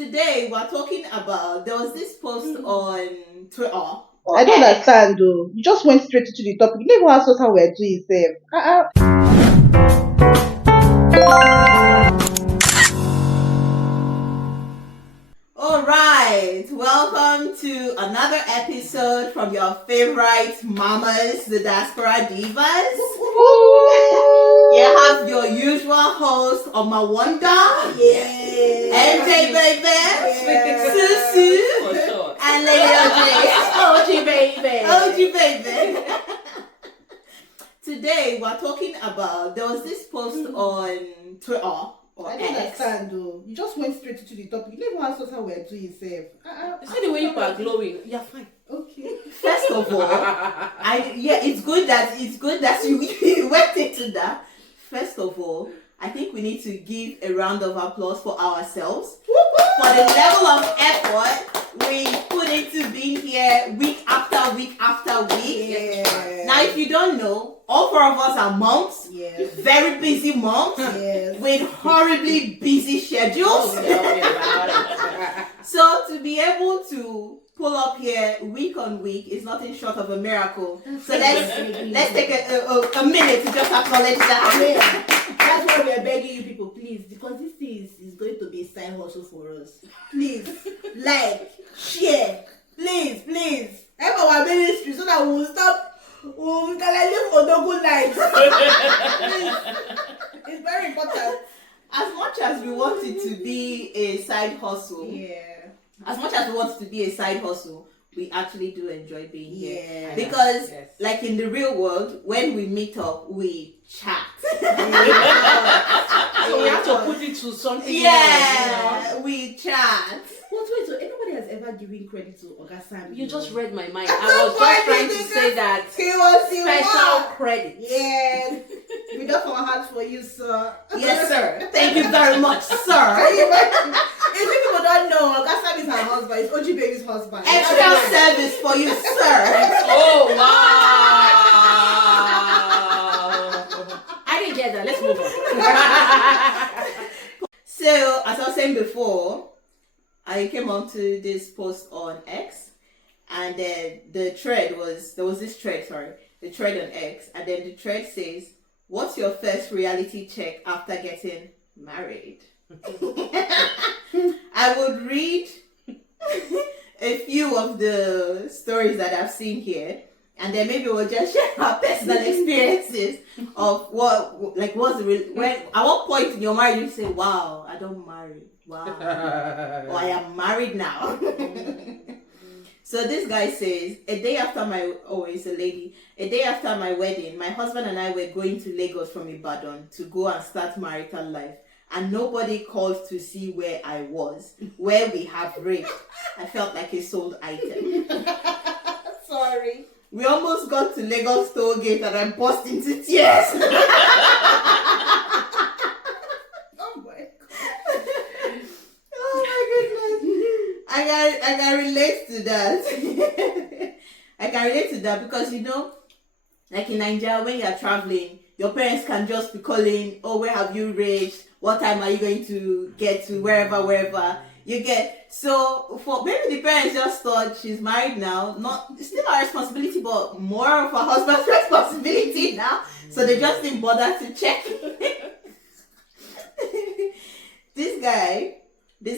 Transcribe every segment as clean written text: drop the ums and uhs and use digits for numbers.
Today we're talking about there was this post on Twitter. I don't understand though. You just went straight into the topic. You never asked us how we're doing, Save. All right, welcome to another episode from your favorite mamas, the Diaspora Divas. You have your usual host, Oma Wonder, MJ Baby, Susu, and Lady OG Baby. OG Baby. Today we're talking about there was this post on Twitter. I don't understand though. You just went straight into the topic. You never asked us how we're doing, Save. See the way you are glowing. You're fine. Okay. First of all, it's good that you went into that. First of all, I think we need to give a round of applause for ourselves for the level of effort we put into being here week after week after week. Yeah. Now, if you don't know, all four of us are moms. Yes. Very busy moms. Yes. With horribly busy schedules. So to be able to pull up here week on week is nothing short of a miracle. So let's take a minute to just acknowledge that. That's why we're begging you people, please, because this is going to be a side hustle for us. Please, like, share, please. Help our ministry so that we'll stop. We can live for the good lives. It's very important. As much as we want it to be a side hustle, we actually do enjoy being here. Yeah. Because, like in the real world, when we meet up, we chat. So we have to put it to something Yeah, we chat. But wait, so anybody has ever given credit to Oga Sam? You just read my mind. I was just trying to say that special credit. Yeah. We don't have hearts for you, sir. Yes, sir. Thank you very much, sir. If people don't know, Oga Sam is her husband. It's OG Baby's husband. Extra service for you, sir. Oh, wow. I didn't get that. Let's move on. So, as I was saying before, I came onto this post on X, and then the thread on X, and then the thread says, "What's your first reality check after getting married?" I would read a few of the stories that I've seen here, and then maybe we'll just share our personal experiences of at what point in your marriage you say, "Wow, I don't marry. Wow, or I am married now." So this guy says, a day after my wedding, my husband and I were going to Lagos from Ibadan to go and start marital life. And nobody called to see where I was, where we have reached. I felt like a sold item. Sorry. We almost got to Lagos toll gate and I burst into tears. I can relate to that. I can relate to that because, like in Nigeria, when you're traveling, your parents can just be calling, "Oh, where have you reached? What time are you going to get to wherever you get?" So for maybe the parents just thought she's married now, it's still our responsibility, but more of her husband's responsibility now. So they just didn't bother to check. This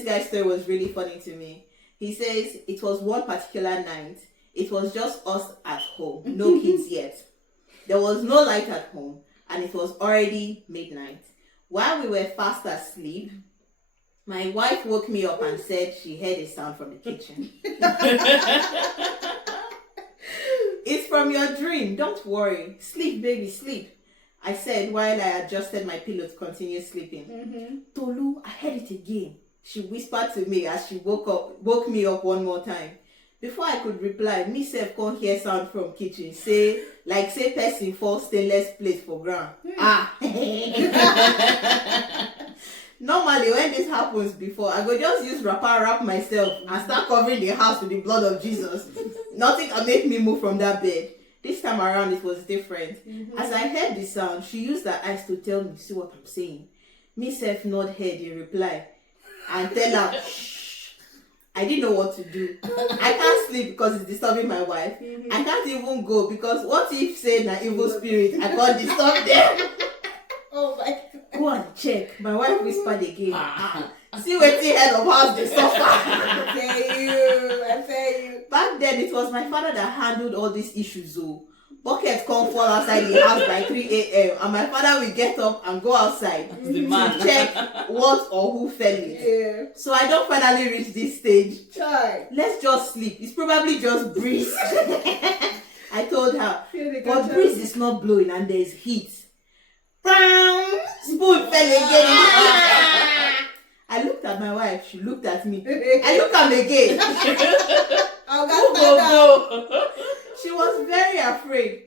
guy's story was really funny to me. He says it was one particular night. It was just us at home, no kids yet. There was no light at home, and it was already midnight. While we were fast asleep, my wife woke me up and said she heard a sound from the kitchen. "It's from your dream. Don't worry. Sleep, baby, sleep," I said while I adjusted my pillow to continue sleeping. "Tolu, I heard it again," she whispered to me as she woke me up one more time. Before I could reply, me sef can't hear sound from kitchen. Say person fall stainless plate for ground. Normally when this happens before, I go just use wrap myself and start covering the house with the blood of Jesus. Nothing can make me move from that bed. This time around it was different. As I heard the sound, she used her eyes to tell me, "See what I'm saying?" Me sef nod head in reply and tell her, "Shh." I didn't know what to do. I can't sleep because it's disturbing my wife. I can't even go because what if say na evil spirit I can't disturb them. Oh my God. Go and check. My wife whispered again. See wetin head of house dey suffer. I tell you. Back then it was my father that handled all these issues. Oh, bucket come fall outside the house by 3 a.m. and my father will get up and go outside to check what or who fell it. Yeah. So I don't finally reach this stage. Try. Let's just sleep. It's probably just breeze. I told her, but breeze is not blowing and there's heat. Bam! Spoon fell again. I looked at my wife. She looked at me. I looked at him again. She was very afraid.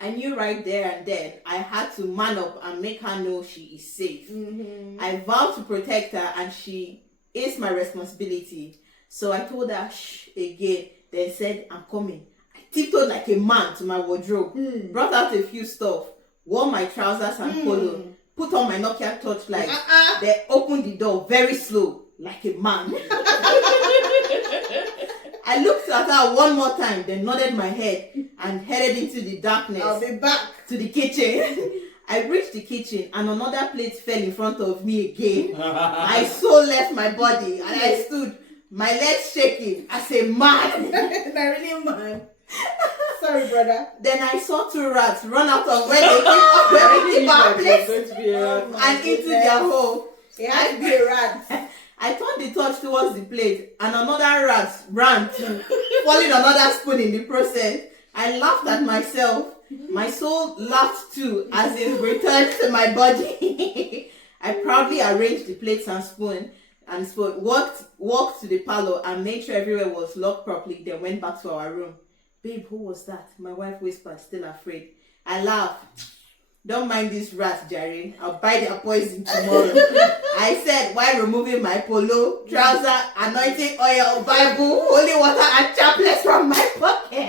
I knew right there and then I had to man up and make her know she is safe. I vowed to protect her and she is my responsibility. So I told her shh again, then said, I'm coming. I tiptoed like a man to my wardrobe, brought out a few stuff, wore my trousers and polo, put on my Nokia torchlight, then opened the door very slow, like a man. I looked at her one more time, then nodded my head and headed into the darkness. I'll be back to the kitchen. I reached the kitchen and another plate fell in front of me again. My soul left my body and I stood, my legs shaking as a man. I really man. Sorry, brother. Then I saw two rats run out of where we keep our plates and into their hole. It has to be a rat. I turned the torch towards the plate and another rat ran too, falling another spoon in the process. I laughed at myself. My soul laughed too as it returned to my body. I proudly arranged the plates and spoon walked to the parlor and made sure everywhere was locked properly, then went back to our room. Babe, who was that? My wife whispered, still afraid. I laughed. Don't mind this rat, Jerry. I'll buy their poison tomorrow. I said, while removing my polo, trouser, anointing oil, Bible, holy water, and chaplets from my pocket.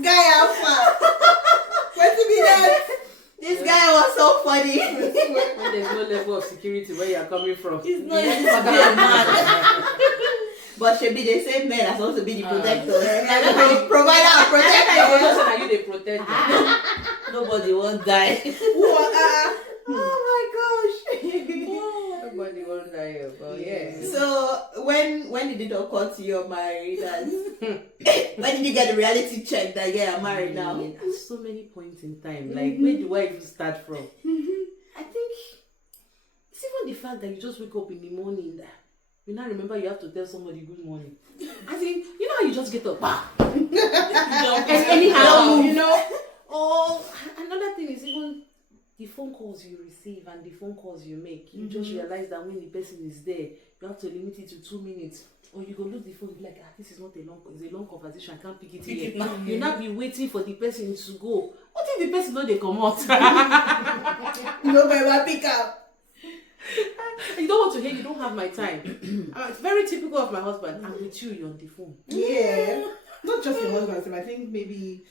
Guy alpha. What to be that? This guy was so funny. When there's no level of security where you are coming from. It's not easy to be a man. But should be the same man as supposed to be the protector. The provider and protector. You the protector. Nobody won't die. Oh my gosh. Nobody won't die. But yeah. So when did it occur to you married? When did you get the reality check that I'm married now? At so many points in time. Like where do I even start from? I think it's even the fact that you just wake up in the morning. You now remember you have to tell somebody good morning. I think you know how you just get up. Anyhow, you know. Oh, another thing is even the phone calls you receive and the phone calls you make. You just realize that when the person is there, you have to limit it to 2 minutes. Or you go look the phone, be like, this is not it's a long conversation. I can't pick it here. You not be waiting for the person to go. What if the person don't they come out? No, but pick up. You don't want to hear. You don't have my time. It's very typical of my husband. I'm with you. You're on the phone. Yeah, not just your husband. I think maybe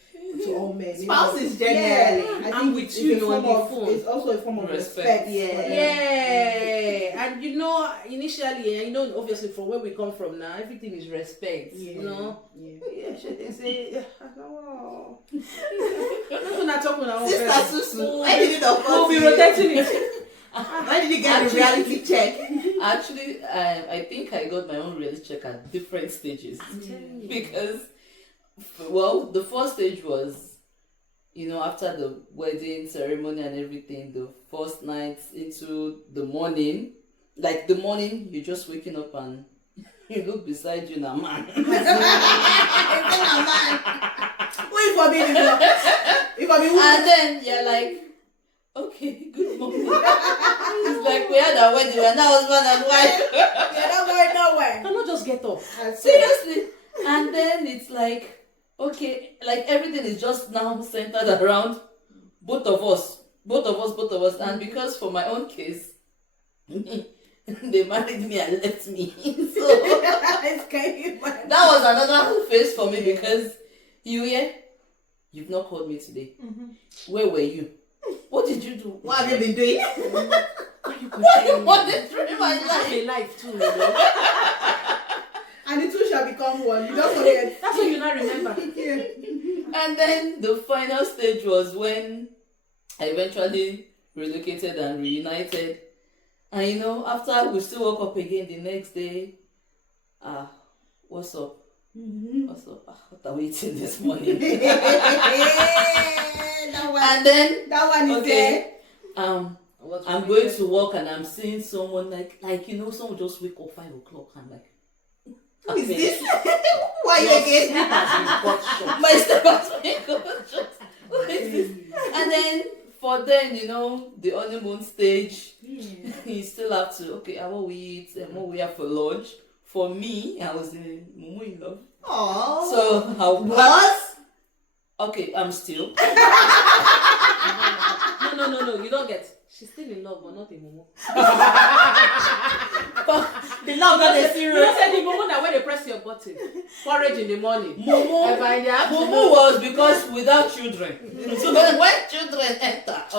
to all men. Spouses generally. I I'm think with you. You're on the phone. It's also a form of respect. Yeah. And you know, initially, obviously from where we come from now, everything is respect. You know. Yeah. They say, no. We're not talking about Sister Susu, why did it occur we'll to be you? rotating it. Why did you get the reality check? Actually, I think I got my own reality check at different stages. Because, well, the first stage was, after the wedding ceremony and everything, the first night into the morning. Like the morning, you're just waking up and you look beside you and a man. And then you're like, okay, good morning. It's like we had our wedding, we're now husband and wife. You're not going nowhere. Cannot just get up. Seriously. And then it's like, okay, like everything is just now centered around both of us. And because for my own case, they married me and left me. So that was another phase for me because you've not called me today. Where were you? What did you do? What have you been doing? I you continue. monitoring my You have life. a life too, you know. And the two shall become one. You don't forget. That's what you now remember. Yeah. And then the final stage was when I eventually relocated and reunited. And you know, after we still woke up again the next day, what's up? What's up? What are we eating this morning? That one. And then That one is okay, What I'm will going you to work and I'm seeing someone like you know, someone just wake up 5 o'clock. I'm like, Who is okay. this? Why you Your again? sleep has been cut short. My step has been cut short. What is this? And then for then, you know, the honeymoon stage, Yeah. you still have to, okay, what we eat and what we have for lunch. For me, I was in Mumu in love. Aww. So I'll was? okay, I'm still. No, you don't get. She's still in love, but not in Momo. The love not a You serious. don't say the Momo that when they press your button, porridge in the morning. Mumu, By the afternoon. Mumu was because without children. So when children enter, The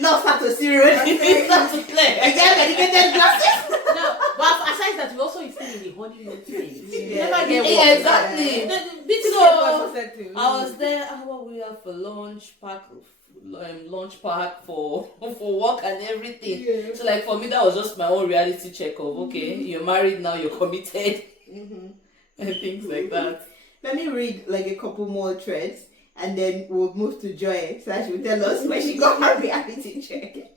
love start to serious. it starts to play. Again, medicated glasses. No, but aside that, we also still in the honeymoon phase. You Yeah. never get Yeah, work. exactly. The big So, was setting. I was there. What we have for lunch pack for work and everything. Yeah. So like for me, that was just my own reality check of okay, you're married now, you're committed, and things like that. Let me read like a couple more threads and then we'll move to Joy so that she will tell us when she got her reality check.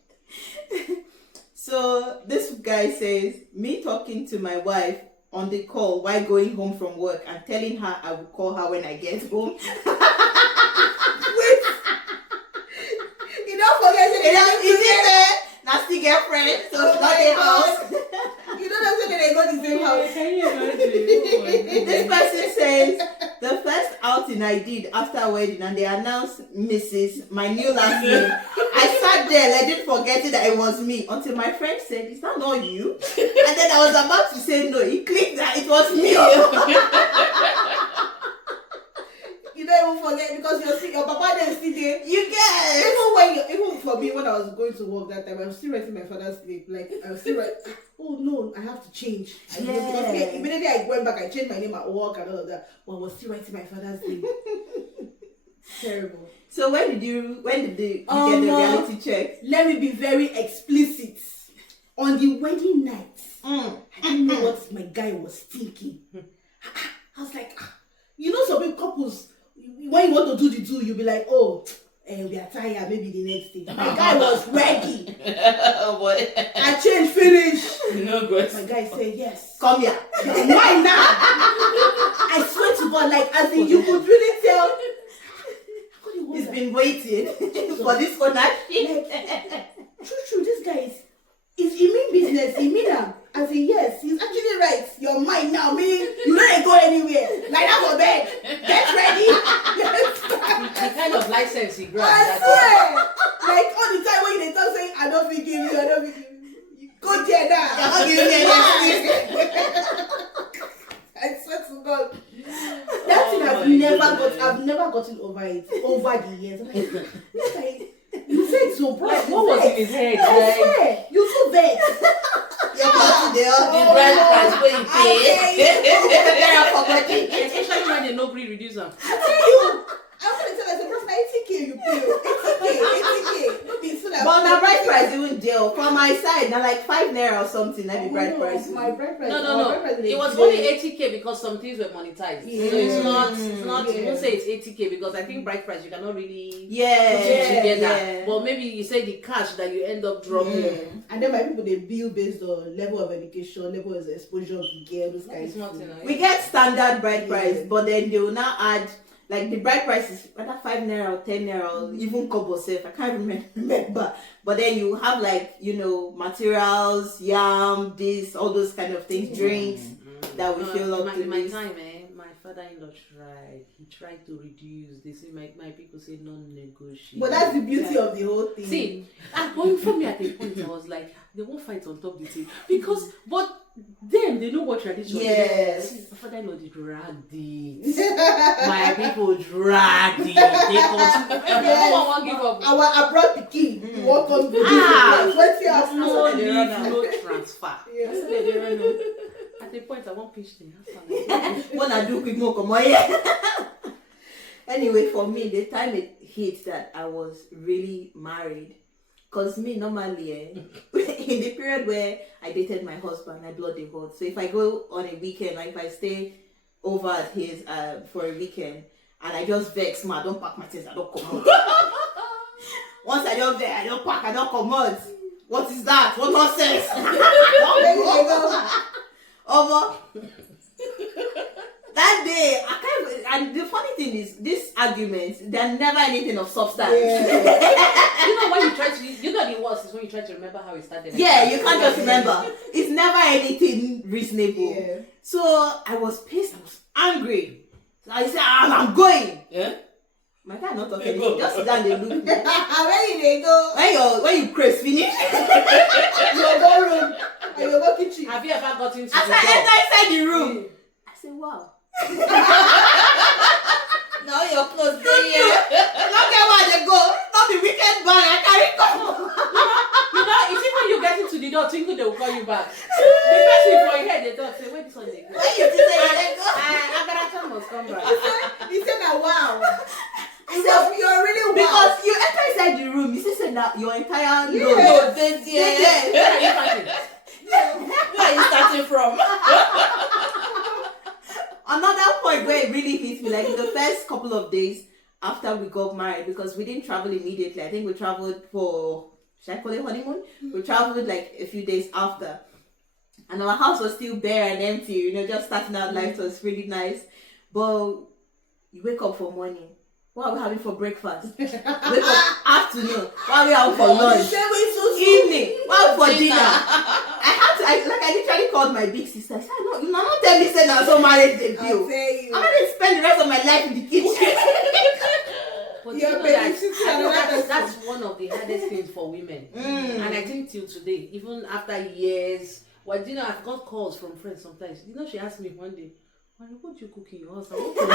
So this guy says, me talking to my wife on the call while going home from work and telling her I will call her when I get home. You don't forget that Is it there? Nasty girlfriend, so it's not a house. You don't know that they go to the same house. Can you imagine? This person says the first outing I did after wedding and they announced Mrs. my new last name. I sat there and I didn't forget it that it was me until my friend said, "Is that not you?" And then I was about to say no. It clicked that it was me. You don't even forget because your papa then still there. You get Even for me when I was going to work that time, I was still writing my father's name. Like I was still writing. Oh no, I have to change. Because immediately I went back, I changed my name at work and all of that. But I was still writing my father's name. Terrible. So when did you get the reality check? Let me be very explicit. On the wedding night, I didn't know what my guy was thinking. I was like, you know, some couples, when you want to do the do, you'll be like, oh, we are tired, maybe the next day. My guy was ready. Oh boy. I changed, finish. No good. My guy said, yes. Come here. You're mine now. I swear to God, like, as in, you could really tell. He's been waiting for this ownership. True, this guy he mean business, he mean am. I say yes, he's actually right. You're mine now, meaning you don't go anywhere. Like that for bed. Get ready. The kind of license he grabbed. I swear. Like all the time when they talk saying, I don't think you, I don't think you. Go there now. You're not giving me any excuse. I swear to God. That thing I've never gotten over it over the years. I'm like, this guy, you said so bright. What was in his head? I Like, swear, you so vex. You're not there. The bride price when you pay. especially when they no gree reduce them. I tell you, I'm gonna tell you, person, 80K you pay, 80K. No be so that. But my bride price even deal from my side now like ₦5 or something. That be bride price. My bride price. No. It was only 80K because some things were monetized. Yeah. So it's not. Yeah. You won't say it's 80K because I think bride price you cannot really put Yeah, it together. yeah. But maybe you say the cash that you end up dropping. And then my people they bill based on level of education, level of exposure you get, those kinds It's not of things. enough. We get standard bride price, but then they will now add like the bride price is whether ₦5 or ₦10 or even kobo safe. I can't remember. But then you have like materials, yam, this, all those kind of things, drinks that we fill up to in my this. time, my father-in-law tried. He tried to reduce. They say my people say non-negotiable. But that's the beauty of the whole thing. See, going from me at a point, I was like, they won't fight on top of the thing because, but them they know what tradition. Yes. father-in-law they dragged it. My people dragged it. They continued. No one want give up. Our abroad pikin, you won't come do Ah! this. What's your There's no what they leave, run no transfer. Yeah. That's what they run on. At the point, I won't pitch them. When I do quick more come on here. Anyway, for me, the time it hit that I was really married, cause me normally in the period where I dated my husband, I bloody hot. So if I go on a weekend, like if I stay over at his for a weekend, and I just vex, I don't pack my things, I don't come out. Once I don't vex, I don't pack, I don't come out. What is that? What nonsense? Over that day, I can't. And the funny thing is, these arguments, they're never anything of substance. Yeah. You know when you try to, you know the worst is when you try to remember how it started. Yeah, you can't just remember. It's never anything reasonable. Yeah. So I was pissed. I was angry. So I said, I'm going. Yeah? My dad not talking anything. Just sit down and look. Where you dey go? When you craze finish. Your go room. And your go kitchen. Have you ever gotten to As the I door? enter inside the room, I said, wow. Now your clothes Look dey here. at where they go. Not the weekend bag. I carry come. You know, it's even you get into the door, thinking they will call you back. The person for your head, they talk, say, where this one they go? When you say they go. Agarata must come back. He said that wow. I said, You're really wow. because you enter inside the room, you see that your entire load. No, dey there. Where are you packing? Where are you starting from? Another point where it really hit me, like in the first couple of days after we got married, because we didn't travel immediately. I think we traveled for, should I call it honeymoon? We traveled like a few days after. And our house was still bare and empty, you know, just starting out life. It was really nice. But you wake up for morning. What are we having for breakfast? Wake up afternoon. What are we having for lunch? Evening. What are we for dinner? I literally called my big sister. I said, no, you not tell me say now so married the I'll bill. tell you. I'm gonna spend the rest of my life in the kitchen. But You're you know that, babysitting I know another that's one of the hardest things for women. And I think till today, even after years, well, you know, I've got calls from friends sometimes. You know, she asked me one day, what do you cook in your house? I want to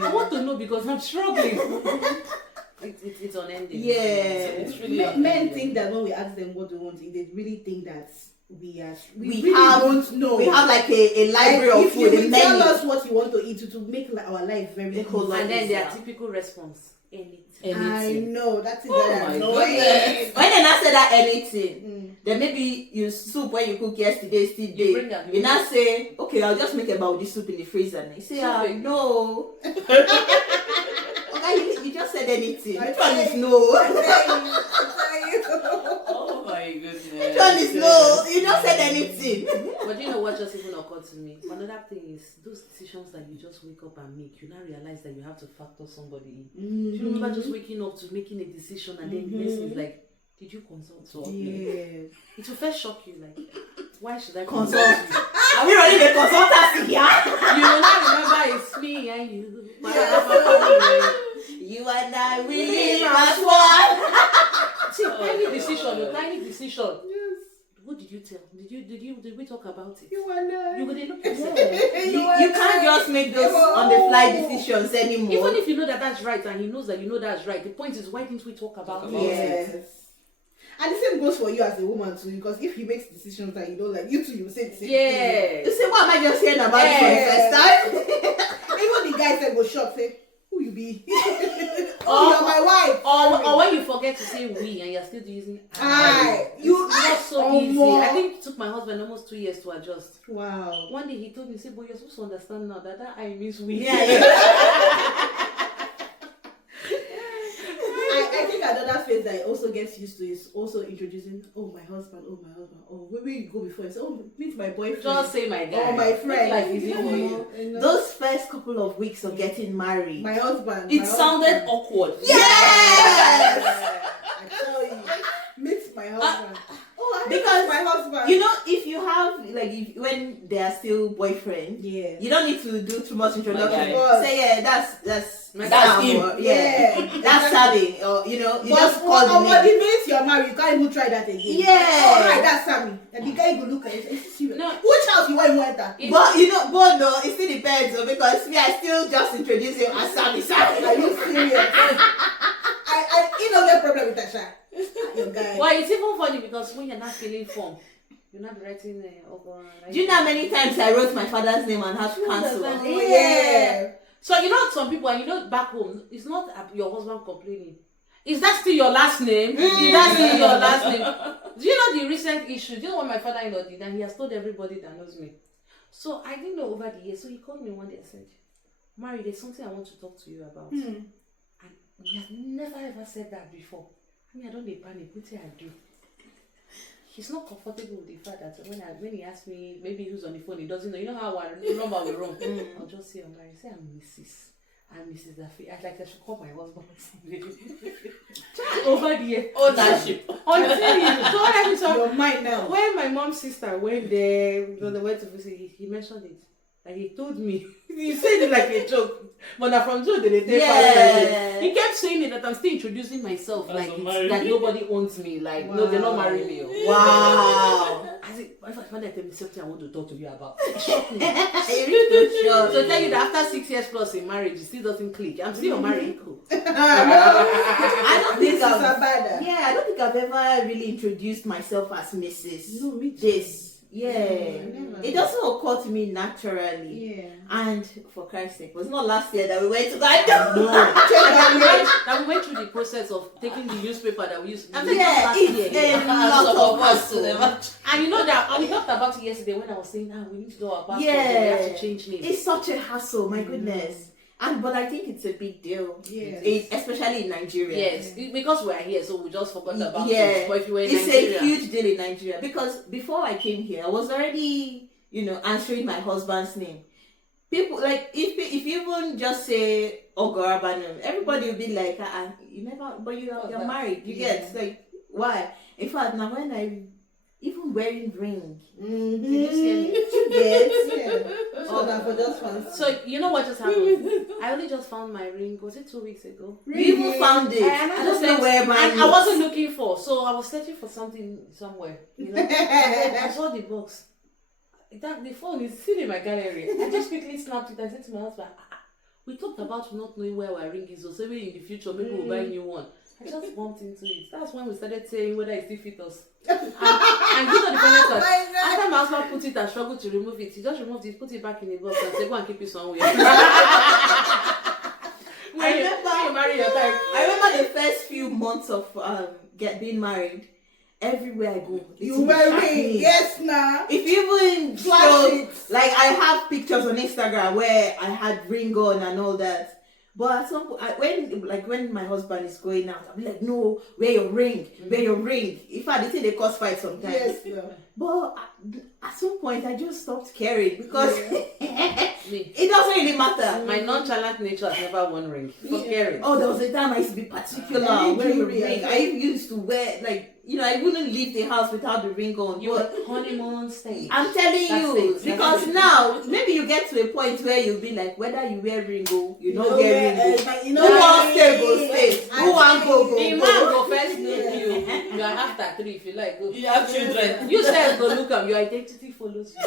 know. I want to know because I'm struggling. It's unending. Yeah. It's really Men unending. think that when we ask them what they want, they really think that we We really have- don't know. We have like a library Like, of if food, you a will menu. tell us what you want to eat to make our life very A whole easy. lot. And then their Yeah. typical response, anything. I Anything. know that is Oh very my annoying. goodness. When they not say that anything, Mm. then maybe you soup when you cook yesterday still You day. bring out- You now say, okay, I'll just make about this soup in the freezer. And you say, Soup. no. Okay, you just said anything. I Which one is tell no? I tell you. Oh my goodness. Which one is no? You just said anything. But you know what just even occurred to me? Another thing is those decisions that you just wake up and make, you now realize that you have to factor somebody in. Do you remember just waking up to making a decision and then the next thing is like, did you consult someone? Yeah. It will first shock you, like, why should I Consult. consult you? Are we running a consultancy here? You will not remember it's me and you. You and I, we live as one. See, tiny decision, a tiny decision. Yes. Who did you tell? Did we talk about it? You and I. You gonna look at You can't just make those on the fly decisions anymore. Even if you know that that's right and he knows that you know that's right, the point is, why didn't we talk about it? Yes. And the same goes for you as a woman too, because if he makes decisions that you don't like, you too, you say the same thing. Yeah. You say, what am I just hearing about it for the first time? Even the guy said go shock, say, who you be? Or- Oh, you're my wife. Or when you forget to say we and you're still using I. You it's not so oh, easy. more. I think it took my husband almost 2 years to adjust. Wow. One day he told me, but you're supposed to understand now that I means we. Yeah. I think another phase that I also gets used to is also introducing, oh my husband, or where you go before and say, oh, meet my boyfriend. Just say my guy. Oh, my friend. Life is easy for you. You know, Those first couple of weeks of getting married. my husband. It my sounded husband. awkward. Yes! I tell you, meet my husband. Oh, Because my husband. you know, if you have like when they are still boyfriends, Yeah. you don't need to do too much introduction. Okay. Say yeah, that's That's him. Or, yeah. That's Sammy, or you know, you just call the what name. it means you're married, you can't even try that again. Yeah. All right, that's Sammy. And the guy go look at you. Is this serious? No. Which house you want to enter? But you know, but no, it still depends. Because me, I still just introduce him as Sammy. Are you serious? I you know the problem with Tasha. Your guy. Well, it's even funny because when you're not feeling form, you're not writing Do you know how many times I wrote my father's name and had to cancel? Oh, yeah. So you know some people, and you know back home, it's not your husband complaining. Is that still your last name? Is that still your last name? Do you know the recent issue? Do you know what my father-in-law did? And he has told everybody that knows me. So I didn't know over the years. So he called me one day and said, Mary, there's something I want to talk to you about. And he has never ever said that before. I mean, I don't need panic. What I do? He's not comfortable with the fact that when he asks me, maybe who's on the phone, he doesn't know. You know how our number will run. I'll just say, I'm Mary. Say, I'm Mrs. I'm Mrs. Daffy. I should call my husband over the year. Ownership. Until so what happened? So Your mind now. when my mom's sister went there, they went to visit, he mentioned it. Like he told me, he said it like a joke, but now from joke they take Yeah. He kept saying it that I'm still introducing myself, As like a it's, married that me. nobody owns me, like no, they're not marrying me. Oh. Wow. I said, if I find out tell me something I want to talk to you about. I really don't So tell you that after 6 years plus in marriage, it still doesn't click. I'm still married. Cool. I don't think This is a bad. Yeah, I don't think I've ever really introduced myself as Mrs. No, me too. This. Yeah. never. It doesn't occur to me naturally. Yeah. And for Christ's sake, it was not last year that we went to that. No. That we went through the process of taking the newspaper that we used. I'm saying Yeah, last it's year. a lot Some of of us hassle. never. And you know that we talked about it yesterday when I was saying, we need to do our passport. Yeah. We have to change names. It's such a hassle, my goodness. But I think it's a big deal. Yes. Especially in Nigeria. Yes, because we're here, so we just forgot about Yeah. it. But if you were in It's Nigeria, a huge deal in Nigeria because before I came here, I was already, answering my husband's name. People like if you even just say Ogorabanum, everybody will be like, you never, but you're married. You get like why? In fact, now when I even wearing ring, Mm-hmm. Did you see me? Yes. Yeah. So that for just once. so you know what just happened? I only just found my ring. Was it 2 weeks ago? you even found it. And I don't know where mine and I wasn't looking for, so I was searching for something somewhere. I saw the box. The phone is still in my gallery. I just quickly snapped it. I said to my husband, we talked about not knowing where our ring is, so maybe in the future maybe we'll buy a new one. I just bumped into it. That's when we started saying whether it still fit us. And you know the funny part, after my husband put it and struggled to remove it, he just removed it, put it back in the box and said, go and keep it somewhere. When you marry your time. I remember the first few months of being married. Everywhere I go, You it's wear happening. ring. Yes, nah. If you even Flash scroll, it. like I have pictures on Instagram where I had ring on and all that. But at some point, when my husband is going out, I'll be like, no, wear your ring, wear your ring. In fact, they think they cause fight sometimes. Yes, no. But at some point, I just stopped caring because Me. it doesn't really matter. My nonchalant nature has never worn ring. Forget it. Oh, there was a time I used to be particular Yeah, wearing a jewelry, ring. I even used to wear I wouldn't leave the house without the ring on. You But were honeymoon stage. I'm telling That's you, it. because now maybe you get to a point where you'll be like, whether you wear ring or you don't wear ring. You Who wants stay go stay? I'm Who want go The go man go? go first look you. You are after 3 if you like. Go. You have children. You said go look am, your identity follows you.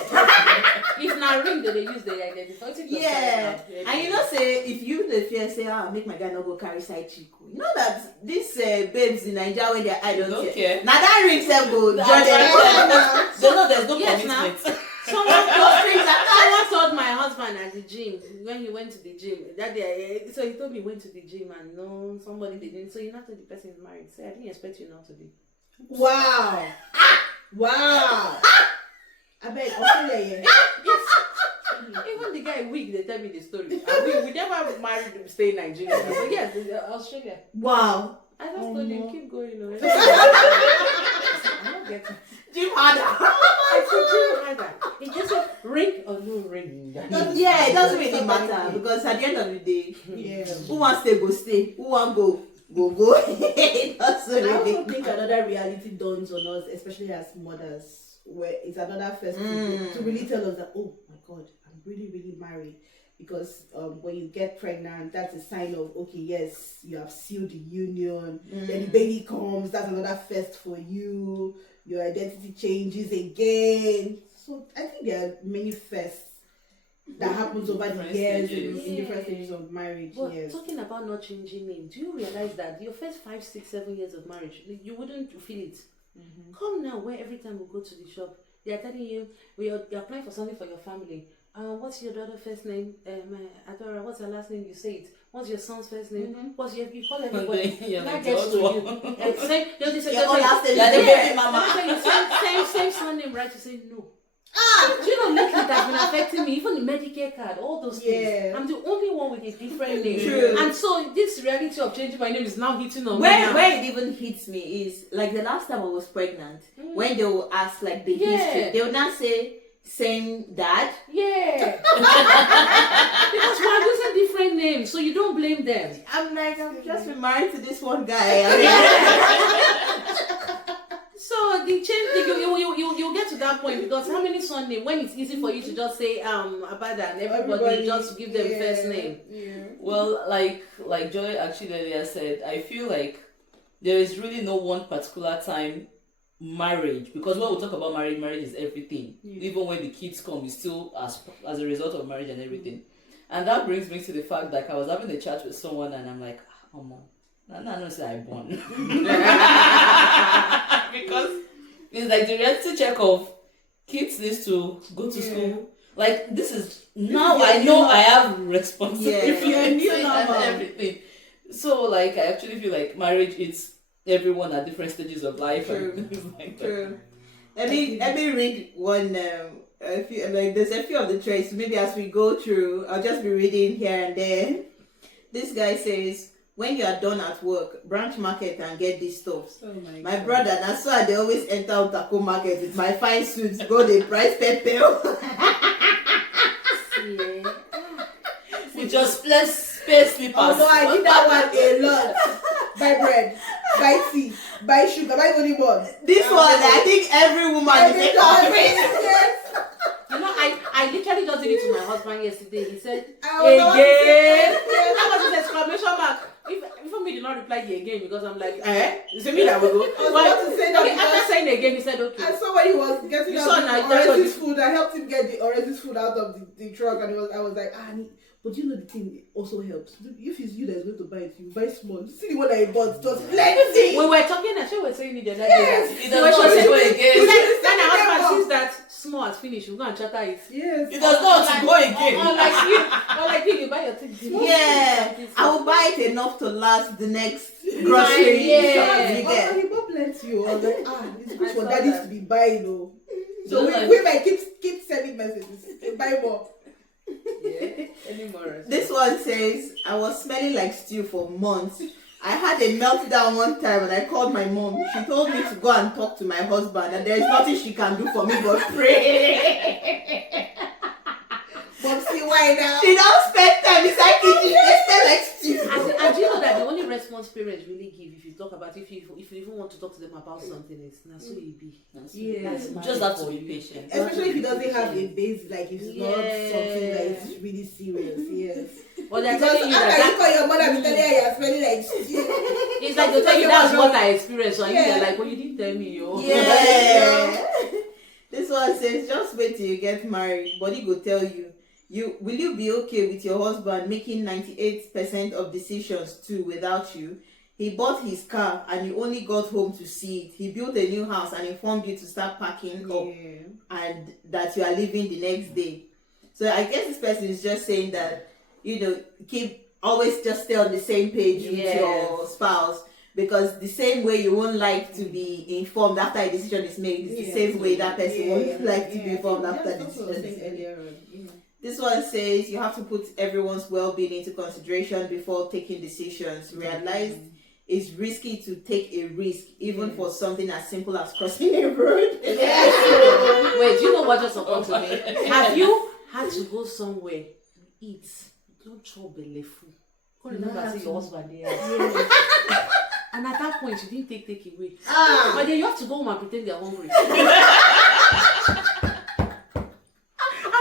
If na ring that they use, they identify. Yeah, and you know say if you the fear say make my guy not go carry side chick. You know that these babes in Nigeria when I don't care. Now that ring self go join them. They know there's no Yes, now. commitment. Someone told my husband at the gym when he went to the gym that day. So he told me he went to the gym and no somebody didn't. So you know that the person is married. So I didn't expect you not to be. Wow. Wow. I bet Australia, yeah. Even the guy weak, they tell me the story. We never married to stay in Nigeria. So yes, Australia. Wow. I just told him keep going. I don't get it. Jim harder. I said Jim harder. It just said ring or no ring. Yeah, it doesn't really matter because at the end of the day, Yeah. who wants stay go stay. Who want go go. It doesn't I really also think matter. another reality dawns on us, especially as mothers, where it's another first to really tell us that, oh my God, I'm really, really married. Because when you get pregnant, that's a sign of, okay, yes, you have sealed the union. Then the baby comes, that's another first for you. Your identity changes again. So I think there are many firsts that happens over the Different years stages. in different stages of marriage. But Yes. talking about not changing name, do you realize that your first 5, 6, 7 years of marriage, you wouldn't feel it? Come now, where every time we go to the shop, they are telling you, you're applying for something for your family. What's your daughter's first name? Adora, what's her last name? You say it. What's your son's first name? What's you call everybody? You're That like, gets to "What?" you. And say, they'll say, Your own last name Yeah, is the different. baby mama. same surname, right? You say no. Do you know lately it has been affecting me, even the Medicare card, all those things. Yeah. I'm the only one with a different name. True. And so this reality of changing my name is now hitting on me Where now. where it even hits me is like the last time I was pregnant, when they will ask like the Yeah. history, they will not say same dad. Yeah. Because we're using different names, so you don't blame them. I'm like, I've just been married to this one guy. I So the change, you get to that point because how many Sunday when it's easy for you to just say Abada and everybody just give them first name. Yeah. Well, like Joy actually earlier said, I feel like there is really no one particular time marriage, because when we talk about marriage is everything. Even when the kids come, it's still as a result of marriage and everything. And that brings me to the fact that I was having a chat with someone and I'm like, oh mom, I don't say I born. Because it's like the reality check of kids needs to go to school. Like this is now I know I have responsibility Yeah. and New normal. everything. So like I actually feel like marriage it's everyone at different stages of life. True. And things like that. True. Let me read one. A few, like there's a few of the traits. Maybe as we go through, I'll just be reading here and there. This guy says, when you are done at work, branch market and get these stuff. Oh My brother, that's why they always enter Taco market with my fine suits, go the price pepper. Yeah. We just space slippers. Although I did that one a lot. Buy bread, buy tea, buy sugar, buy golden bun. This one, I think every woman is a culprit. Yes. You know, I literally just did it to my husband yesterday. He said, I was about to say, again. yes. That was his exclamation mark. If me did not reply the again because I'm like, you see me that will go. I was about to say that Okay, because after saying again, he said, okay. I saw when he was getting You out saw the now, that's what Ores's food. I helped him get the Ores's food out of the truck, and I was like, but you know the thing also helps. If it's you that's going to buy it, you buy small. See the one that he bought, just plenty. We were talking, I we were saying it the other Yes. day. It does not She go said, again. Then our husband sees that small has finished, we're going to chatter it. Yes. It does not go again. Or like you buy your things. Yeah, I will buy it enough to last the next grocery Yeah. shop you get. He bought plenty. I was like, it's I good for saw daddies that. to be buying, though. So Don't like- we might keep sending messages. Buy more. Yeah. Any more? This one says, I was smelling like stew for months. I had a meltdown one time and I called my mom. She told me to go and talk to my husband and there's nothing she can do for me but pray. But see why now? She don't spend time inside kitchen. They smell like stew. And do you know that the only response parents really give if you talk about if you even want to talk to them about something is na so it be. Yeah. That's You my just have to for be you. patient. Especially if he doesn't have a base, like if it's not Yeah. something that is really serious. Yes. But they're Because telling you after you that call your mother, be telling her you're smelling like stew. it's like they tell you that's what I experienced, so Yeah. you're like, well, you didn't tell me, yo. Yeah. This one says, just wait till you get married. Body go tell you. Will you be okay with your husband making 98% of decisions too without you? He bought his car and you only got home to see it. He built a new house and informed you to start packing up and that you are leaving the next day. So I guess this person is just saying that, always just stay on the same page with your spouse, because the same way you won't like to be informed after a decision is made is the same way that person won't like to be informed after the decision is made. This one says you have to put everyone's well-being into consideration before taking decisions. Realize it's risky to take a risk, even for something as simple as crossing a road. Wait, do you know what just occurred to me? Have you had to go somewhere, eat, don't chop belly full, Come remember, say your husband there. Yes. And at that point, you didn't take away. Ah. But then you have to go home and pretend they're hungry. I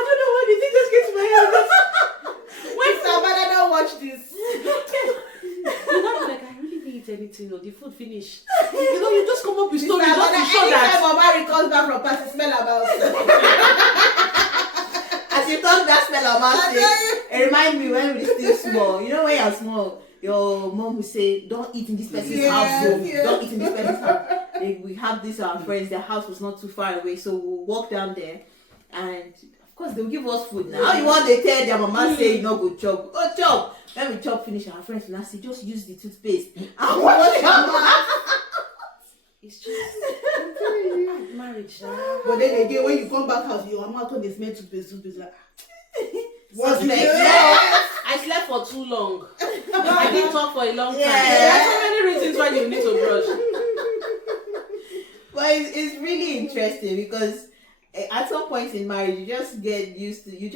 don't know why the thing just came to my head. When Savannah don't watch this. You know, like, I really didn't eat anything, or the food finished. You know, you just come up with stories just to Savannah, show anytime that. Mama comes back from party, smell about. As you talk that smell of massive, it remind me when we still small. You know when you're small, your mom will say, "Don't eat in this person's house. Oh. Yes. Don't eat in this person's house." We have these friends. Their house was not too far away, so we'll walk down there, and of course they'll give us food. Now, how you want they tell their mama say you no go chop? Go chop. When we chop finish, our friends will now say, "Just use the toothpaste and wash your mouth." It's just marriage. But then again, when you come back house, your mama come smell toothpaste. Like, what's Suspect. next? I slept for too long. I didn't talk for a long time. Yeah. There are so many reasons why you need to brush. But it's really interesting because at some point in marriage, you just get used to, it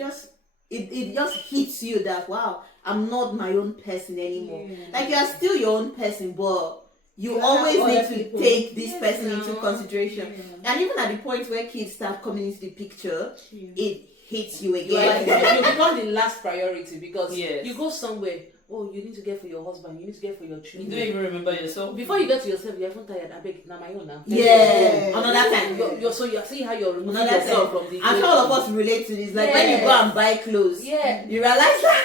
just hits you that, wow, I'm not my own person anymore. Yeah. Like, you're still your own person, but you You always have need other to people. take this Yes, person now. into consideration. And even at the point where kids start coming into the picture, it hits you You, are again. like, you become the last priority because Yes. you go somewhere. Oh, you need to get for your husband. You need to get for your You children. don't even remember yourself. Before you get to yourself, you're even tired. I beg, now my own now. Yeah. Another time. So you see how you're removing Another yourself time. from the. I'm sure all of us relate to this. Like when you go and buy clothes, Yeah. you realize that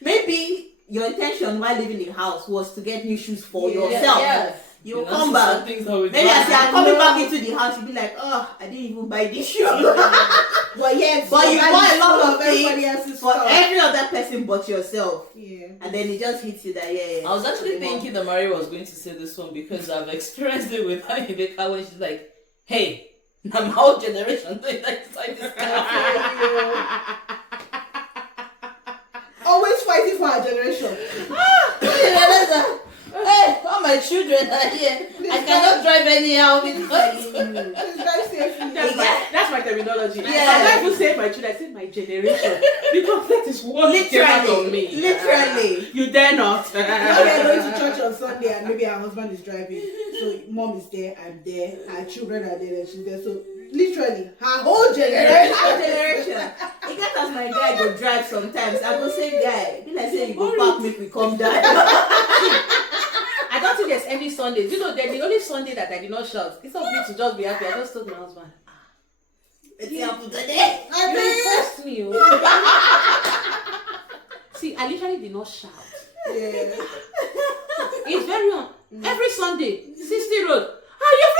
maybe your intention while leaving the house was to get new shoes for yourself. Yes. You know, come see back. some things that we Maybe as do. you're coming back into the house, you'll be like, oh, I didn't even buy this shoe. But yes, But you bought a lot of everybody things else's for stuff. every other person but yourself. Yeah. And then it just hits you that, yeah. I was actually Mom. thinking that Maria was going to say this one because I've experienced it with her in the car when she's like, hey, I'm our generation doing like this kind Always fighting for our generation. Hey, all my children are here. I cannot drive anyhow because Please drive safely. That's my terminology. Yeah. I don't even say my children, I say my generation. Because that is what came out of me. Literally. You dare not. Now we are going to church on Sunday and maybe our husband is driving. So mom is there, I'm there, our children are there, and she's there. So literally, her whole generation. Our generation. It gets as my guy go drive sometimes. I go say, guy, be like say you go park, make we come down. I don't think there's any Sunday. You know, the only Sunday that I did not shout. Instead of me to just be happy, I just told my husband, It's happened today. I you mean, impressed me. Oh. See, I literally did not shout. yeah. It's very on. Every Sunday, 60 road. Ah, you're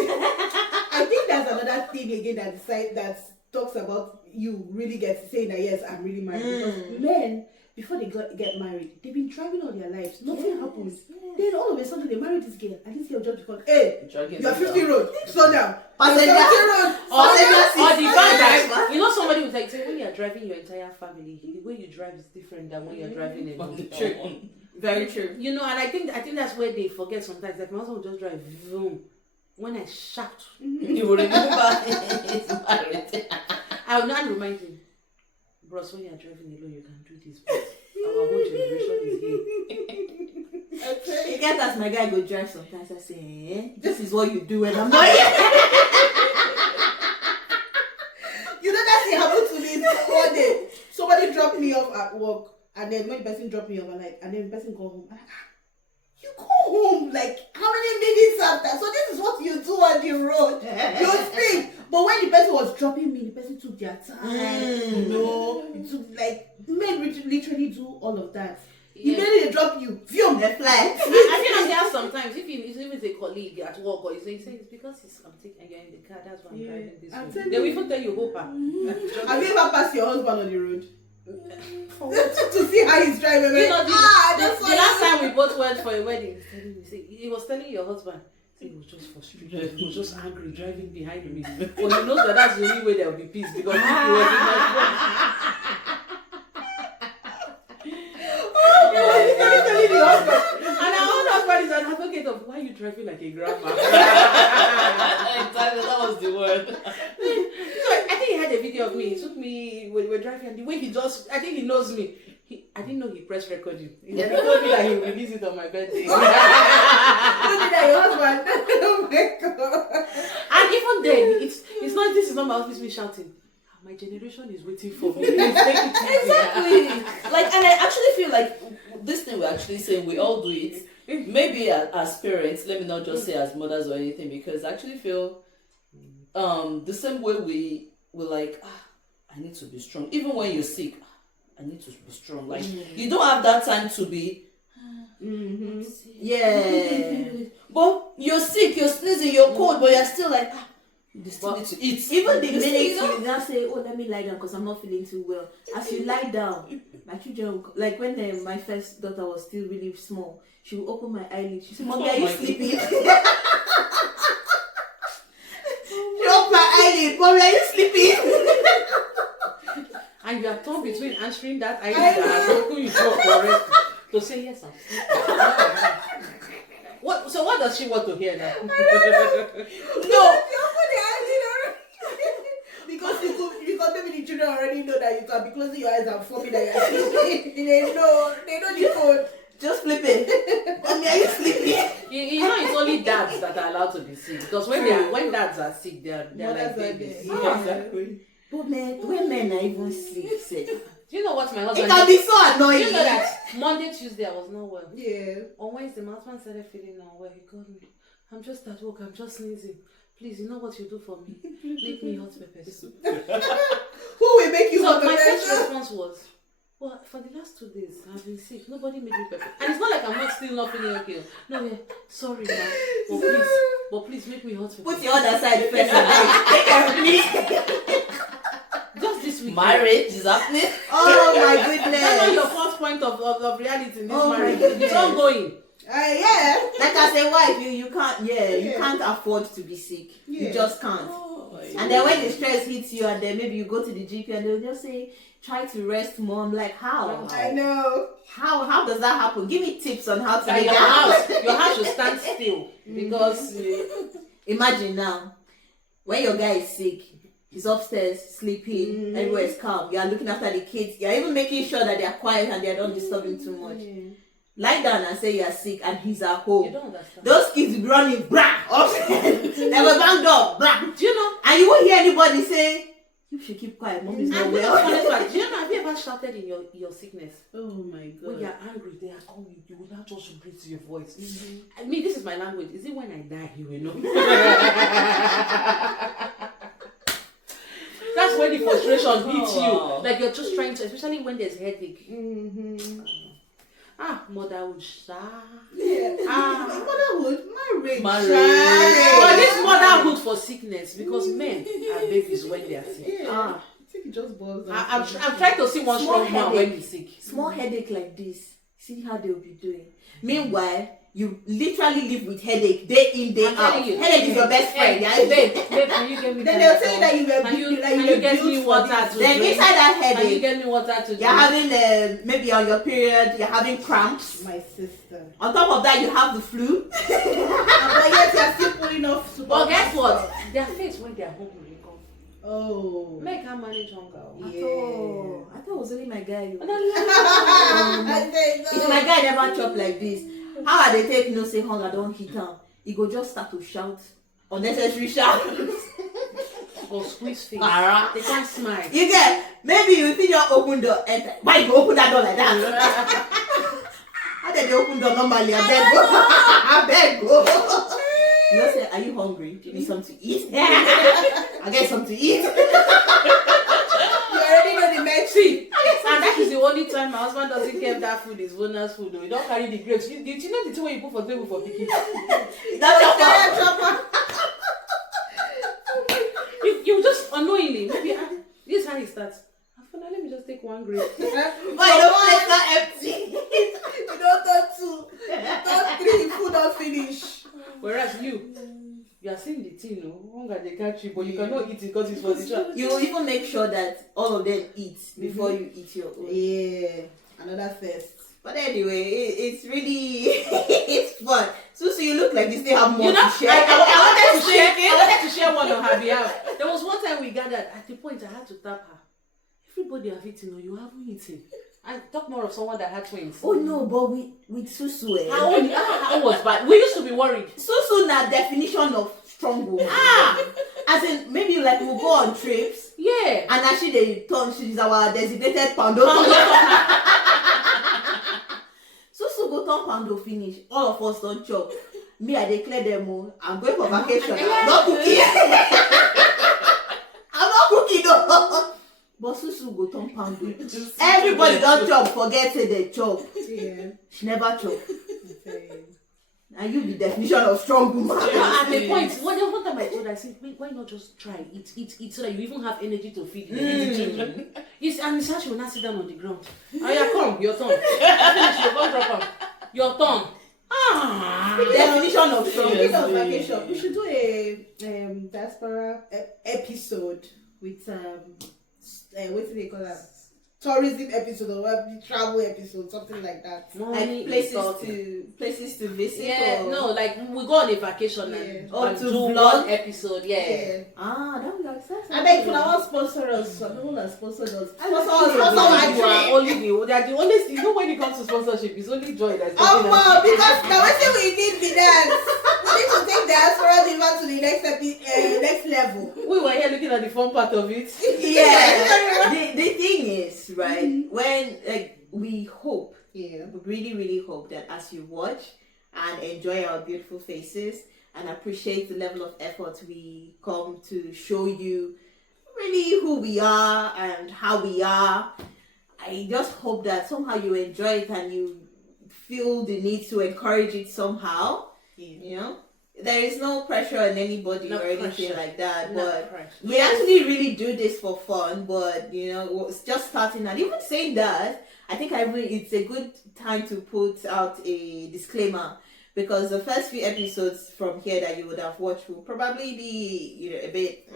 80. I think that's another thing again that talks about you really get saying that yes, I'm really married. Because men, before they get married, they've been driving all their lives. Nothing happens. Then all of a sudden they marry this girl, and this girl just becomes, hey, you're 50 road, slow down. Passenger. You're 70 road, slow down. Or the fact that, you know, somebody would like say when you're driving your entire family, the way you drive is different than when you're driving alone. True. Very true. You know, and I think that's where they forget sometimes. Like my husband will just drive vroom. When I shout, You will remember it's married. I will not remind him. Bros, when you're driving alone, you can do this. But our whole generation is here. It gets as my guy go drive sometimes. I say, this is what you do when I'm not here. You know that thing happened to me one day. Somebody dropped me off at work, and then when the person dropped me off, and then the person go home. I'm like, you go home like how many minutes after? So this is what you do on the road. You speak. But when the person was dropping me, the person took their time. You know, it took like men literally do all of that. Yeah. Immediately they drop you. Phew. The fly. I feel like there are sometimes if it's a colleague at work or you say it's because I'm taking and you're in the car, that's why I'm driving this I'm way. telling They will you. even tell you hope. Have you ever passed your husband on the road? To see how he's driving. You know, the the last time we both went for a wedding, he was telling your husband, he was just frustrated, he was just angry driving behind me. But he knows that that's the only way there will be peace because if he was in my telling the husband. And our own husband is an advocate of why you driving like a grandma. Exactly, that was the word. So I think he had a video of me. He took me, we were driving, and the way he just, I think he knows me. I didn't know he pressed record you. He told me that he will release it on my birthday. Look at that, your husband. Oh my god. And even then, it's not. This is not my husband me shouting. My generation is waiting for me. Please take it easy. Exactly. Like, and I actually feel like this thing we're actually saying, we all do it. Maybe as parents, let me not just say as mothers or anything, because I actually feel the same way we're like, I need to be strong. Even when you're sick, I need to be strong. Like, you don't have that time to be. Yeah. But you're sick, you're sneezing, you're cold, but you're still like, you still need to eat. Even the You still, minute you know? you now say, oh, let me lie down because I'm not feeling too well. As you lie down, my children, like when my first daughter was still really small, she would open my eyelid. She said, Mommy, are you sleeping? She opened my eyelid. Mommy, are you sleeping? And you are torn between answering that idea and open you door correct to say yes, I'm sleeping. What does she want to hear now? No. Because maybe the children already know that you can be closing your eyes and forming that you're sleeping. They know the code. Just sleeping. Mommy, are you sleeping? You know, it's only dads that are allowed to be sick, because when dads are sick, they're like babies. Exactly. But when men are even sick, Do you know what my it husband can be so Do annoying. you know that Monday, Tuesday I was not well. Yeah. On Wednesday, my husband started feeling unwell. He called me. I'm just at work. I'm just sneezing. Please, you know what you do for me? Make me hot pepper soup. Who will make you So hot my pepper first soup? response was, well, for the last 2 days, I've been sick. Nobody made me pepper. And it's not like I'm not still not feeling okay. No, yeah, sorry, man. But please make me hot pepper. Put your other side first and take care of me. Just this week. Marriage is happening. Oh my That's not goodness. your first point of reality in this Oh my marriage. goodness. It's ongoing. Yeah. Like as a wife, you can't, you can't afford to be sick. You Yeah. just can't. And then when the stress hits you, and then maybe you go to the GP and they'll just say, try to rest more. I'm like, how? I know. How does that happen? Give me tips on how to That make your that happen. house should stand still because Imagine now, when your guy is sick, he's upstairs sleeping, everywhere is calm. You are looking after the kids. You are even making sure that they are quiet and they don't disturb him too much. Lie down and say you are sick and he's at home. you don't understand. Those kids will be running, brah, upstairs. They will bang door, brah. Do you know? And you won't hear anybody say, you should keep quiet, mom is not And you know, well. funny fact, do you know, have you ever shouted in your sickness? Oh my When god. you're angry, they are calling you will not just raise your voice. I mean, this is my language. Is it when I die, you will know? That's when the frustration hits wow. you. Like you're just trying to, especially when there's headache. Motherhood, Yeah. Motherhood, marriage. But this motherhood for sickness, because men are babies when they are sick. Yeah. I think it just boils down. I'm trying to see one Small strong man headache. when he's sick. Small headache like this, see how they'll be doing. Meanwhile, you literally live with headache day in, day I'm out. telling you. Headache is your best friend. Yeah? Babe, can you get me Then they'll tell you that you were Can you were get built me for water this. to Then drink? inside that Can you headache, get me water to drink? you're having maybe on your period, you're having cramps. My sister. On top of that, you have the flu. But yet you're still pulling off super. But guess what? Their face when they are hungry come. Oh. Make her manage hunger. Yeah. I thought it was only my guy. I think If my guy never chop like this, how are they take no say hunger don't hit him? He go just start to shout unnecessary shout. Or squeeze face. Para. They can't smile. You get maybe you think you open door enter. Why you go open that door like that? How did they open door normally? I beg go. You know say, are you hungry? Do you need something to eat? I get something to eat. you already know the metric. And that is the only time my husband doesn't care if that food is bonus food. Though. He don't carry the grapes. Did you know the thing when you put for table for picking? That's your fault. You just unknowingly maybe this is how he starts. Let me just take one grape. Why the plate not empty? You don't talk two. Talk three. Food don't finish. Whereas you are seeing the thing, no? Hunger they catch you, but you cannot eat it because it's for the child. You even make sure that all of them eat before you eat your own. Yeah. Another first. But anyway, it's really it's fun. So you look like you still have more You know, to share. I wanted to share one on her behalf. There was one time we gathered. At the point, I had to tap her. Everybody have eaten, or you haven't eaten. I talk more of someone that had twins. Oh no, but with Susu, eh? How was bad? We used to be worried. Susu na definition of strong woman. As in, maybe like we'll go on trips. Yeah. And actually they turn, she's our designated pando. Susu go turn pando finish. All of us don't chop. Me, I declare them all. I'm going for vacation. I'm not cooking. I'm not cooking though. But Susu go turn pando. Everybody don't chop, forget say they chop. Yeah. She never chop. And you the definition of strong woman. At the point, one time I told her, I said, why not just try eat so that you even have energy to feed the children. And Miss Ash will not sit down on the ground. Oh yeah, come, your turn. Finish, your drop off. Your turn. Definition of strong Speaking woman. of vacation, we should do a diaspora episode with what do they call that? Tourism episode or travel episode, something like that. Like places to visit. Yeah, or... no, like we go on a vacation and Or and to do vlog. one episode, yeah. That would like sense. I beg, if you want to sponsor us, some people that sponsor us. You are only they are the only thing. You know, when it comes to sponsorship, it's only joy that's Oh, wow, because now we say we need the dance. We need to take diaspora diva to the next level. we were here looking at the fun part of it. Yeah. the thing is, right, when we hope, Yeah. we really hope that as you watch and enjoy our beautiful faces and appreciate the level of effort we come to show you really who we are and how we are, I just hope that somehow you enjoy it and you feel the need to encourage it somehow. You know, there is no pressure on anybody No or anything pressure. like that, No but pressure. we actually really do this for fun. But you know, it's just starting out. Even saying that, I think it's a good time to put out a disclaimer, because the first few episodes from here that you would have watched will probably be, you know, a bit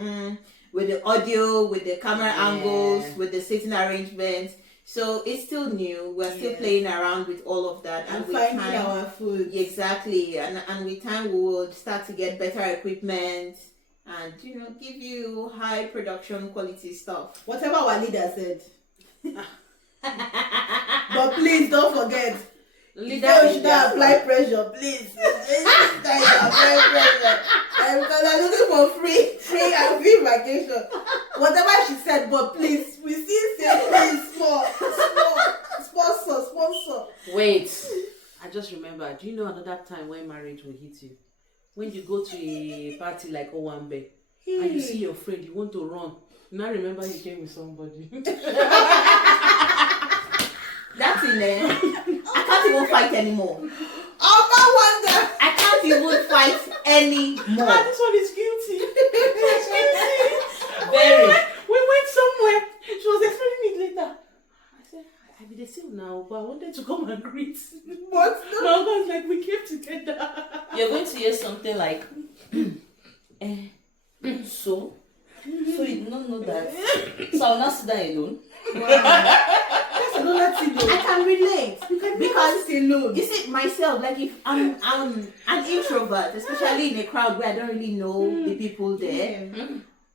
with the audio, with the camera angles, with the sitting arrangements. So it's still new. We're still playing around with all of that, And with finding time, our food. exactly, and with time we will start to get better equipment and, you know, give you high production quality stuff. Whatever our leader said. But please don't forget. Leader We should not apply pressure, please. This guys apply pressure. Because I'm looking for free and free vacation. Whatever she said, but please, we still say please, small, sponsor. Wait, I just remember. Do you know another time when marriage will hit you? When you go to a party like Owambe and you see your friend, you want to run. Now remember you came with somebody. That's in there. I can't even fight anymore. Wonder. I can't even fight anymore. This one is guilty. Very. We went somewhere. She was explaining it later. I said, I be the same now, but I wanted to come and greet. But no. No, I was like, we came together. You're going to hear something like, so you did not know that. So I'll not sit down alone. That's another thing though. I can relate. You can Because sit alone. you see, myself, like if I'm an introvert, especially in a crowd where I don't really know the people there.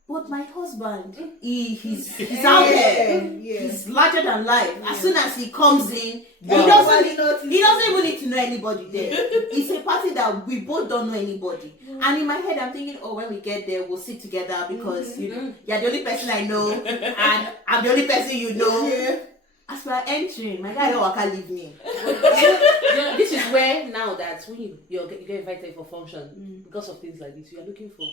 But my husband, he's out there. Yeah. He's larger than life. As soon as he comes in, he Everybody doesn't notices. even need to know anybody there. It's a party that we both don't know anybody. And in my head, I'm thinking, oh, when we get there, we'll sit together because you know you're the only person I know, and I'm the only person you know. Yeah. As we're entering, my guy don't can't leave me. You know, this is where now that when you get invited for function because of things like this, you are looking for.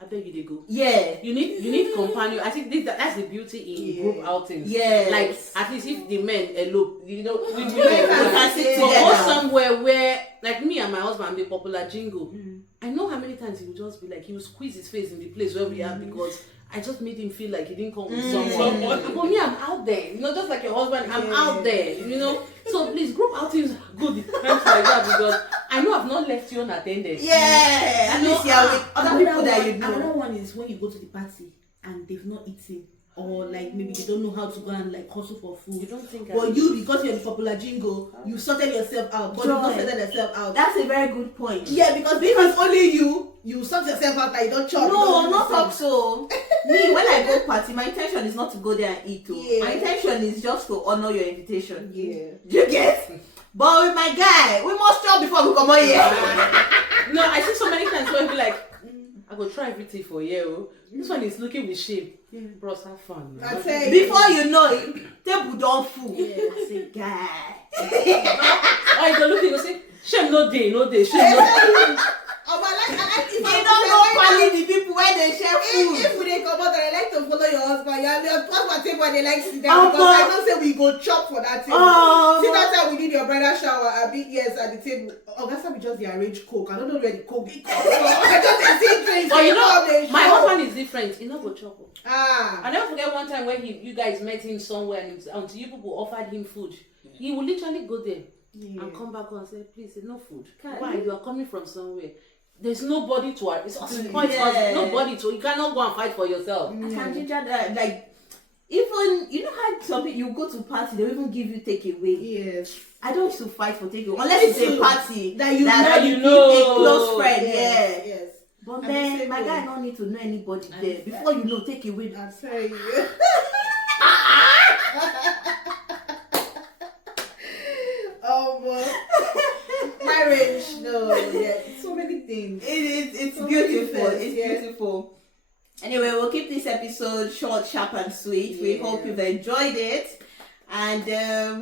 I beg you, they go. Yeah. You need companion. I think that's the beauty in group outings. Yes. Like at least if the men elope, you know, we can sit but go together. somewhere where like me and my husband be popular jingle. I know how many times he would just be like he would squeeze his face in the place where we are because I just made him feel like he didn't come with someone. But me, I'm out there. You know, just like your husband, I'm out there. You know. So please, group outings are good in times like that because I know I've not left you unattended. Yeah. At least you're with other people that you Another know. one is when you go to the party and they've not eaten, or like maybe they don't know how to go and like hustle for food. You don't think But you, because you're the popular jingle, you sorted yourself out. But you not sorted yourself out. That's a very good point. Yeah, because only you sort yourself out that you don't chop. No, not talk so. Me, when I go party, my intention is not to go there and eat. Yeah. My intention is just to honor your invitation. Yeah. Do you get? But with my guy, we must chop before we come out here. No, I see so many times where I be like, I go try everything for you. This one is looking with shame. Bros, have fun. I tell you. Before you know it, table don't full. Yeah. I say, guy. I go look, you go say, shame no day, shame no day. Oh, but I like if You I don't go quality the people where they share food. if we dey come out, I like to follow your husband. Your husband table they like sit Oh, down because but- I know say we go chop for that table. Oh, See but- that time we did your bridal shower, I be yes at the table. Oh, that's how we just dey arrange coke. I don't know where the coke is. I just dey see drinks. But you they come, know, they my show. husband is different. He no go chop. Ah. I never forget one time when you guys met him somewhere and until you people offered him food, he would literally go there and come back and say, please, no food. Why? You are coming from somewhere. There's nobody to it's nobody to you cannot go and fight for yourself. I can ginger that. Like, even, you know how some people, you go to party, they even give you takeaway. Yes. I don't used to fight for takeaway. Unless it's a party That you that know, you you know. a close friend, Yes. yeah. Yes. But I'm the then, same my way. guy don't need to know anybody there. Before you know, take away. I tell you. Oh, but marriage, no, yeah, so many things. It's So beautiful. many It's things, yeah. beautiful. Anyway, we'll keep this episode short, sharp, and sweet. We Yeah. hope you've enjoyed it. And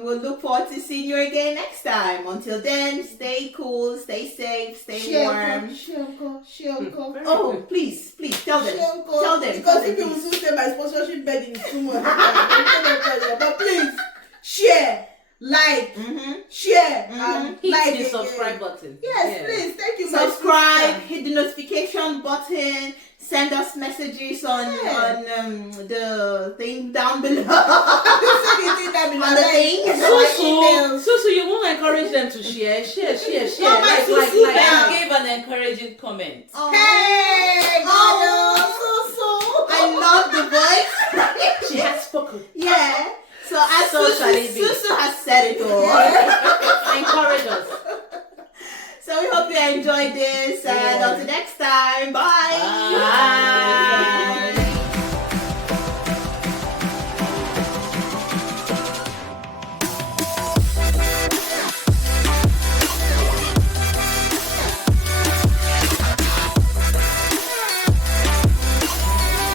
we'll look forward to seeing you again next time. Until then, stay cool, stay safe, stay warm. Share, Oh, please, tell them. Tell them. Because if people still say my sponsorship begging is too much, but please share, like, Mm-hmm. share, Mhm. and Hit like the again. subscribe button. Yes, Yeah. please. Thank you. my Subscribe, sister. hit the notification button, send us messages on the thing down below. Send it in that below. On the link. So you won't encourage them to share. No, my like, Susu like, now. And give an encouraging comment. Hey, Oh. I love the voice. she has spoken. Yeah. So as So shall it be. Susu has said it all. Encourage us. So we hope you enjoyed this, and Yeah. until next time, bye.